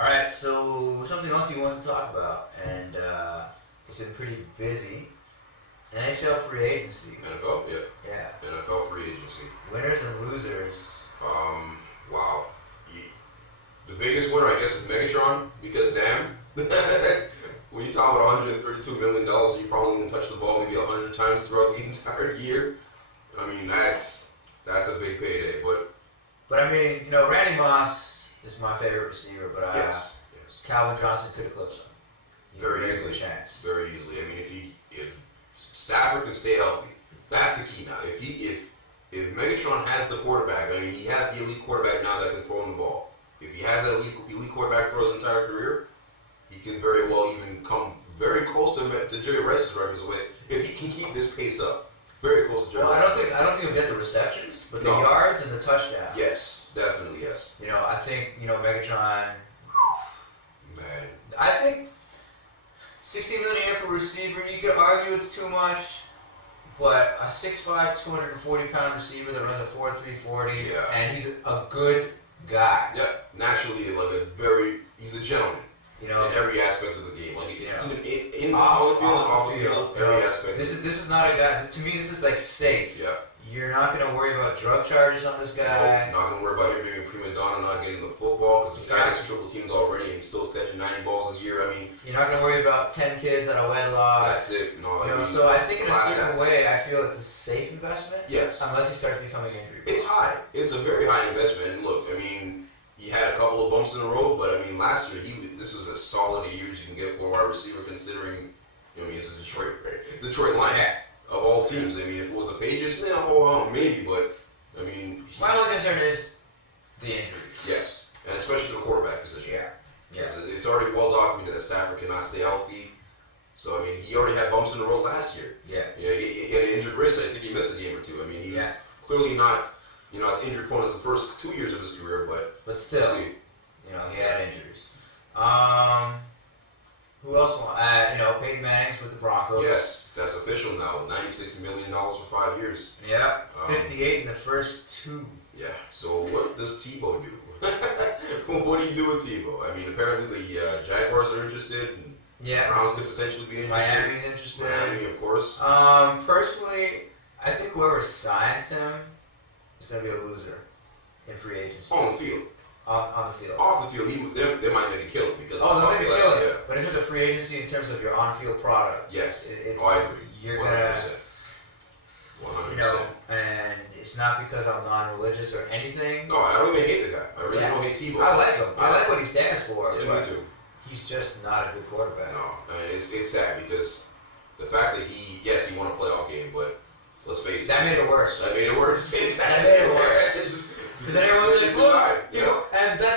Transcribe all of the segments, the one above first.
Alright, so something else you want to talk about, and it's been pretty busy. NHL free agency. NFL, yeah. Yeah. NFL free agency. Winners and losers. Wow. The biggest winner, I guess, is Megatron, because damn, when you talk about $132 million, you probably only touch the ball maybe 100 times throughout the entire year. I mean, that's a big payday, But I mean, Randy Moss is my favorite receiver, but yes. Calvin Johnson could have clipped him. Very easily. Chance. Very easily. I mean, if Stafford can stay healthy, that's the key now. If Megatron has the quarterback, I mean, he has the elite quarterback now that can throw him the ball. If he has that elite quarterback for his entire career, he can very well even come very close to Jerry Rice's records away if he can keep this pace up. Very close to Jerry Rice. I don't think he'll get the receptions, but the yards and the touchdowns. Yes, definitely yes. I think Megatron. Man, I think $60 million a year for a receiver. You could argue it's too much, but a 6'5", 240-pound receiver that runs a 4.3 40, and he's a good guy. Yeah, naturally, he's a gentleman. In every aspect of the game, in the on the field, off the field, every aspect. This is not a guy. To me, this is like safe. Yeah. You're not going to worry about drug charges on this guy. No, not going to worry about him being a prima donna, not getting the football, because this guy gets triple teamed already, and he's still catching 90 balls a year. I mean, you're not going to worry about 10 kids out of wedlock. That's it. No, so I think in a certain way, I feel it's a safe investment. Yes. Unless he starts becoming injury. It's high. It's a very high investment. And look, I mean, he had a couple of bumps in the road, but I mean, last year this was as solid a year as you can get for a wide receiver, considering it's Detroit, right? Detroit Lions of all teams. I mean, if it was the Patriots, maybe, but I mean, my only concern is the injuries. Yes, and especially the quarterback position. Yeah. It's already well documented that Stafford cannot stay healthy. So I mean, he already had bumps in the road last year. Yeah. He had an injured wrist. I think he missed a game or two. I mean, he was clearly not. As injured prone as the first 2 years of his career, but still, he had injuries. Who else won? Peyton Manning's with the Broncos. Yes, that's official now. $96 million for 5 years. Yeah, 58 in the first 2. Yeah. So what does Tebow do? What do you do with Tebow? I mean, apparently the Jaguars are interested. And Browns could potentially be interested. Miami's interested. Miami, of course. Personally, I think whoever signs him is going to be a loser in free agency. On the field. On the field. Off the field, they might maybe kill him because. They'll maybe kill him. Yeah. But in terms of free agency, in terms of your on-field product, yes, I agree. You're 100%. gonna, 100%. And it's not because I'm non-religious or anything. No, I don't even hate the guy. I really don't hate Tebow. I like him. I like what he stands for. Yeah, me too. He's just not a good quarterback. No, I mean it's sad because the fact that he won a playoff game, but let's face it, that made it worse. That made it worse. That made it worse. Because then everyone was like, look, and that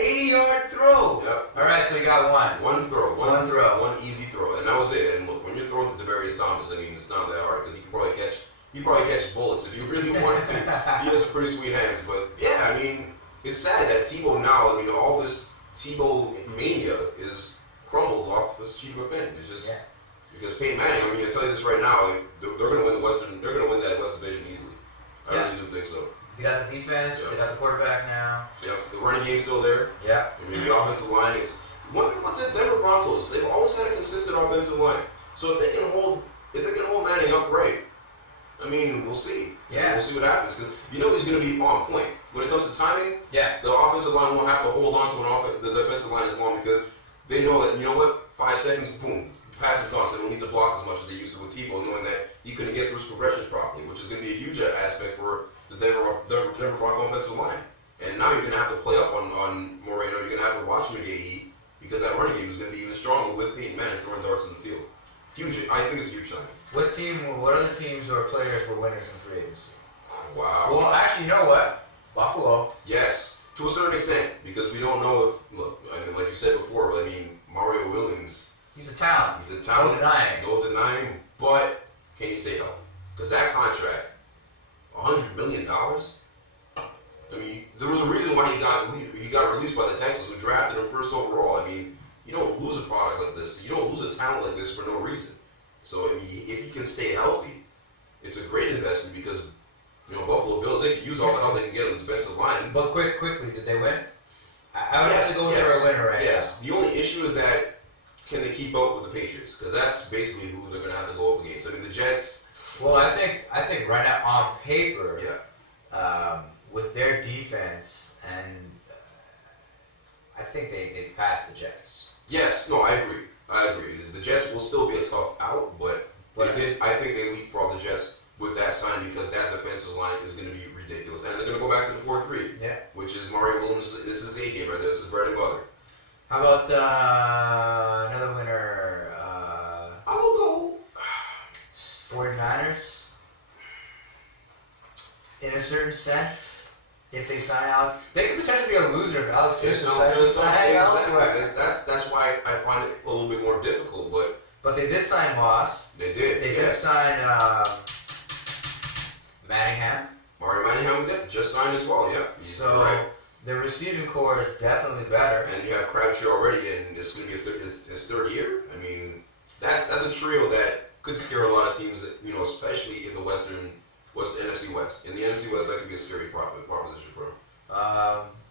80-yard throw. Yep. All right, so you got one. One throw. One easy throw, and that was it. And look, when you're throwing to Demaryius Thomas, I mean, it's not that hard because he can probably catch bullets if you really wanted to. He has some pretty sweet hands, but yeah, I mean, it's sad that Tebow now. I mean, all this Tebow mania is crumbled off a cheap pen. It's just because Peyton Manning. I mean, I tell you this right now, they're going to win the Western. They're going to win that West Division easily. I really do think so. They got the defense. They got the quarterback now. Yep, the running game's still there. Yeah. I mean, the offensive line is one thing about the Denver Broncos. They've always had a consistent offensive line. So if they can hold Manning upright, I mean, we'll see. Yeah. We'll see what happens because he's going to be on point when it comes to timing. Yeah. The offensive line won't have to hold on to the defensive line as long because they know that 5 seconds, boom, pass is gone. So they don't need to block as much as they used to with Tebow, knowing that he couldn't get through his progressions properly, which is going to be a huge aspect for the Denver Broncos offensive line. And now you're going to have to play up on Moreno. You're going to have to watch McGahee because that running game is going to be even stronger with Peyton Manning throwing darts in the field. Huge. I think it's a huge sign. What other teams or players were winners in free agency? Wow. Well, actually, you know what? Buffalo. Yes. To a certain extent, because we don't know if, look, I mean, like you said before, I mean, Mario Williams, He's a talent. he's a talent. No denying. No denying. But can he stay healthy? Because that contract, $100 million. I mean, there was a reason why he got released by the Texans, who drafted him first overall. I mean, you don't lose a product like this. You don't lose a talent like this for no reason. So I mean, if he can stay healthy, it's a great investment because Buffalo Bills, they can use all the help they can get on the defensive line. But quickly, did they win? I would have to go with their winner right now. The only issue is that can they keep up with the Patriots? Because that's basically who they're going to have to go up against. I mean, the Jets. Well, I think right now on paper, with their defense, and I think they've passed the Jets. Yes, no, I agree. The Jets will still be a tough out, but I think they leapfrog the Jets with that sign because that defensive line is going to be ridiculous. And they're going to go back to the 4-3, which is Mario Williams. This is A game right there. This is bread and butter. How about another winner? I will go 49ers. In a certain sense, if they sign Alex, they could potentially be a loser if Alex Smith decides to sign elsewhere. That's why I find it a little bit more difficult, but they did sign Moss. They did. They did sign Manningham. Mario Manningham just signed as well. Yeah. So the receiving core is definitely better. And you have Crabtree already, and it's going to be his third year. I mean, that's a trio that could scare a lot of teams. Especially in the NFC West. In the NFC West, that could be a scary proposition for him.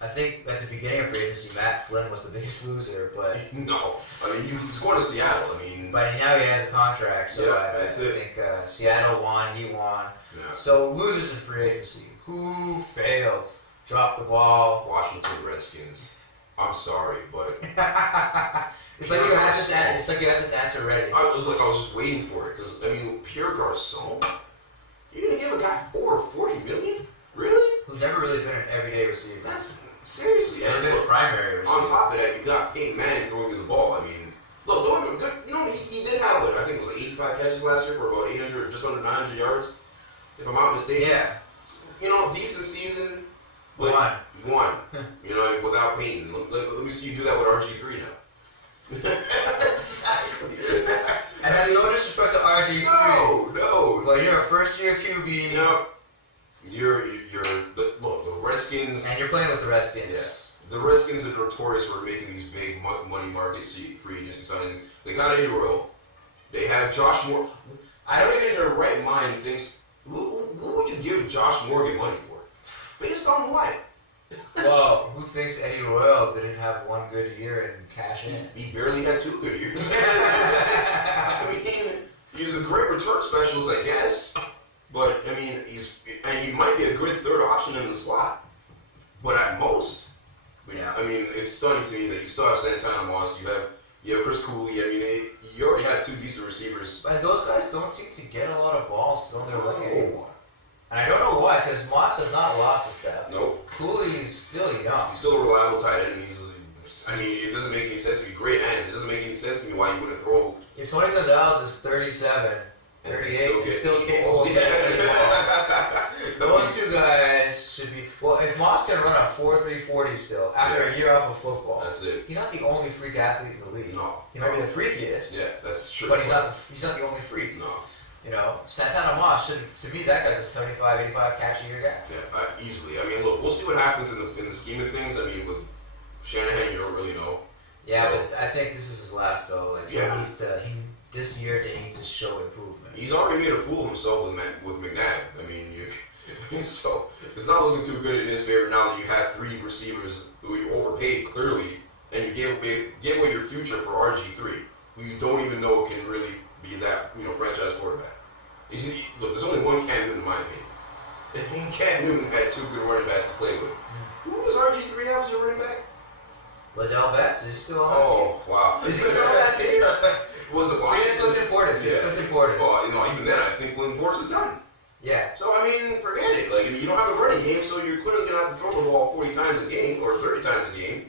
I think at the beginning of free agency, Matt Flynn was the biggest loser, but no, I mean he's going to Seattle. I mean, but now he has a contract, so I think Seattle won, he won. Yeah. So losers in free agency, who failed, dropped the ball? Washington Redskins. I'm sorry, but it's like you had this. It's like you had this answer ready. I was just waiting for it because I mean, Pierre Garçon. You're gonna give a guy over $40 million? Really? Who's never really been an everyday receiver. That's seriously. And been a primary receiver. On top of that, you got Peyton Manning throwing you the ball. I mean, look, he did have I think it was like 85 catches last year for about 800, just under 900 yards, if I'm not mistaken. Yeah. Decent season. One. Without Peyton. Let me see you do that with RG3 now. Exactly. And that's no disrespect to RG3. No. But you're a first-year QB. No. Look, the Redskins. And you're playing with the Redskins. Yes. The Redskins are notorious for making these big money market free agency signings. They got Eddie Royal. They have Josh Moore. I don't even in their right mind thinks, who would you give Josh Morgan money for? Based on what? Well, who thinks Eddie Royal didn't have one good year and cash in? He barely had 2 good years. I mean, he's a great return specialist, I guess. But I mean, he might be a good third option in the slot. But at most, I mean, it's stunning to me that you still have Santana Moss, you have Chris Cooley. I mean, you already had 2 decent receivers. But those guys don't seem to get a lot of balls thrown their way anymore. And I don't know why, because Moss has not lost a step. Nope. Cooley is still young. He's still a reliable tight end. It doesn't make any sense to be great hands. It doesn't make any sense to me why you wouldn't throw. If Tony Gonzalez is 37, 38, he's still capable of getting balls. Those 2 guys should be. Well, if Moss can run a 4.3 40 still after a year off of football, that's it. He's not the only freak athlete in the league. No. He might be the freakiest. Yeah, that's true. But he's not the only freak. No. Santana Moss to me, that guy's a 75, 85 catch a year guy. Yeah, easily. I mean, look, we'll see what happens in the scheme of things. I mean, with Shanahan, you don't really know. Yeah, but I think this is his last go. Like, he needs to. This year, they need to show improvement. He's already made a fool of himself with McNabb. I mean, so it's not looking too good in his favor now that you have 3 receivers who you overpaid clearly, and you gave away your future for RG3, who you don't even know can really be that franchise quarterback. Look, there's only one Cam Newton in my opinion. Cam Newton had 2 good running backs to play with. Who was RG3 have as your running back? Liddell Betts, is he still on that team? Oh, wow. Is he still on that team? Was it Washington? Clinton Portis. Yeah. Clinton Portis. Well, even then, I think Clinton Portis is done. Yeah. So, I mean, forget it. Like, you don't have a running game, so you're clearly going to have to throw the ball 40 times a game, or 30 times a game.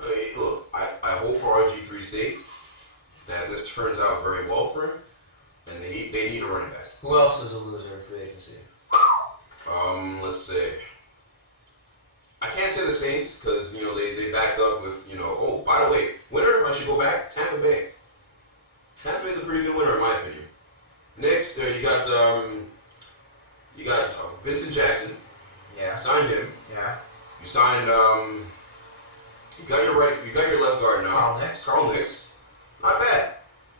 I mean, look, I hope for RG3's sake that this turns out very well for him, and they need a running back. Who else is a loser in free agency? Let's see. I can't say the Saints because they backed up with Oh, by the way, winner. I should go back. Tampa Bay. Tampa Bay is a pretty good winner in my opinion. Next, you got Vincent Jackson. Yeah. Signed him. Yeah. You signed. You got your left guard now. Carl Nix. Not bad.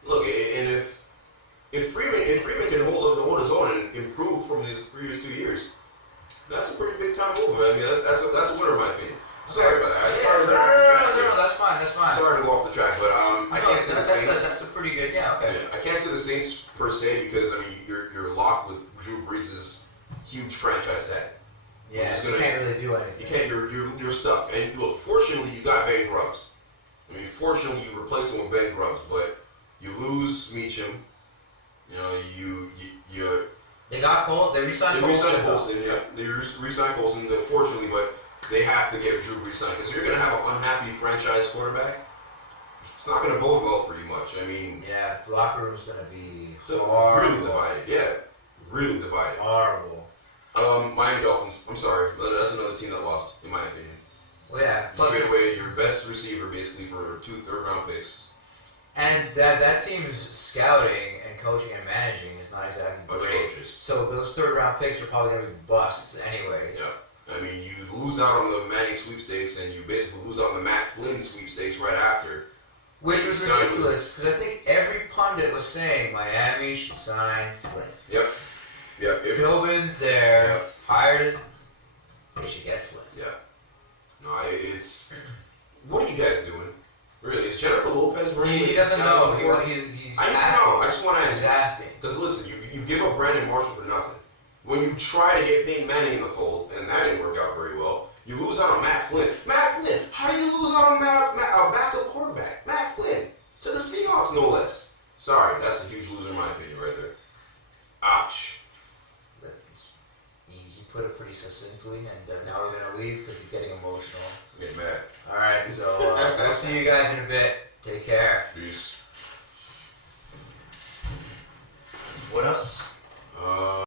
Look, and if Freeman can hold his own and improve from his previous 2 years, that's a pretty big time move. I mean, that's a winner in my opinion. Sorry about that. No, that's fine. Sorry to go off the track, but I can't say the Saints. That's a pretty good. Yeah. Okay. Yeah, I can't say the Saints per se because I mean you're locked with Drew Brees' huge franchise tag. Yeah, you can't really do anything. You can't. You're stuck. And look, fortunately, you got Ben Grubbs. I mean, fortunately, you replaced him with Ben Grubbs, but you lose Meacham. They got Cole. They re-signed Colston. Yeah, they re-signed Colston. Unfortunately, but they have to get Drew Brees signed because you're going to have an unhappy franchise quarterback. It's not going to bode well for you much. I mean, yeah, the locker room's going to be really divided. Yeah, really divided. Horrible. Miami Dolphins. I'm sorry, but that's another team that lost, in my opinion. Well, yeah. You trade away your best receiver basically for 2 third-round picks. And that team's scouting and coaching and managing is not exactly great. Atrocious. So those third-round picks are probably going to be busts anyways. Yeah. I mean, you lose out on the Manning sweepstakes, and you basically lose out on the Matt Flynn sweepstakes right after. Which was ridiculous, because I think every pundit was saying Miami should sign Flynn. Yep. Yeah. Philbin's there, hired his. They should get Flynn. Yeah. No, it's. What are you guys doing? Really? Is Jennifer Lopez really? He doesn't know. He's I asking. know. I just want to ask. He's asking. Because listen, you give up Brandon Marshall for nothing. When you try to get Peyton Manning in the fold, and that didn't work out very well, you lose out on Matt Flynn. Matt Flynn! How do you lose out on a backup quarterback? Matt Flynn! To the Seahawks, no less. Sorry, that's a huge loser in my opinion right there. Ouch. He put it pretty succinctly, and now we're going to leave because he's getting emotional. I'm getting mad. Alright, so I'll see you guys in a bit. Take care.